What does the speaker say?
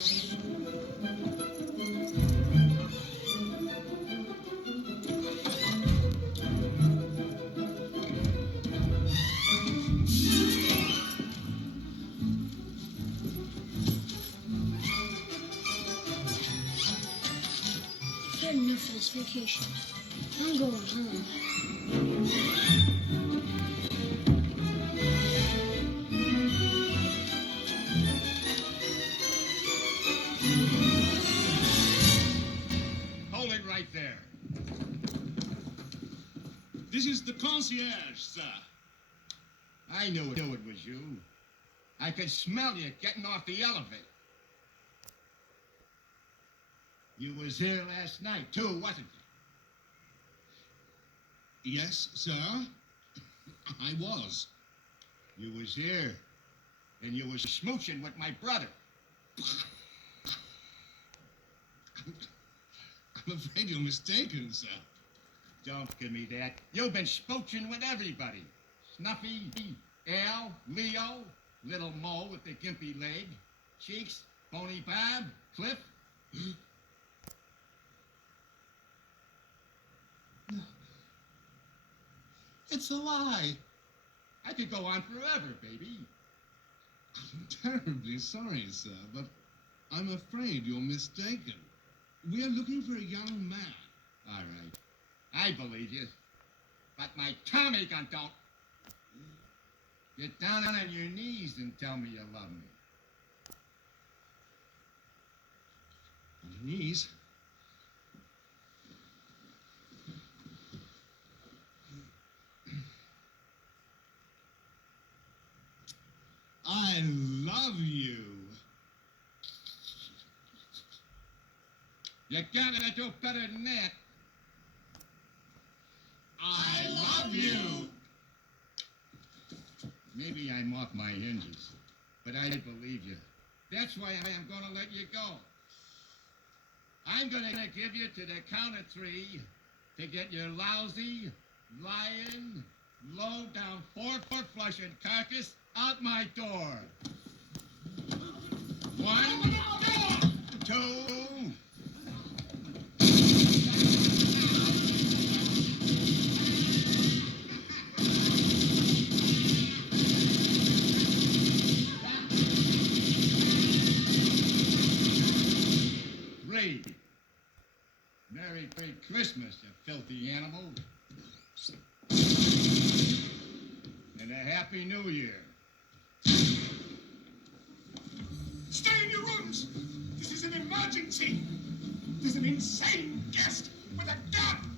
I've had enough of this vacation. I'm going home. Hold it right there. This is the concierge, sir. I knew it was you. I could smell you getting off the elevator. You was here last night, too, wasn't you? Yes, sir. I was. You was here, and you was smooching with my brother. I'm afraid you're mistaken, sir. Don't give me that. You've been smooching with everybody. Snuffy, Al, Leo, Little Mo with the gimpy leg, Cheeks, Bony Bob, Cliff. No. It's a lie. I could go on forever, baby. I'm terribly sorry, sir, but I'm afraid you're mistaken. We're looking for a young man. All right. I believe you. But my Tommy gun don't. Get down on your knees and tell me you love me. On your knees? I love you. You gotta do better than that. I love you. Maybe I'm off my hinges, but I believe you. That's why I'm gonna let you go. I'm gonna give you to the count of 3 to get your lousy, lying, low-down, 4-foot flushing carcass out my door. 1, 2. 3. Merry Christmas, you filthy animal. And a Happy New Year. Stay in your rooms! This is an emergency! There's an insane guest with a gun!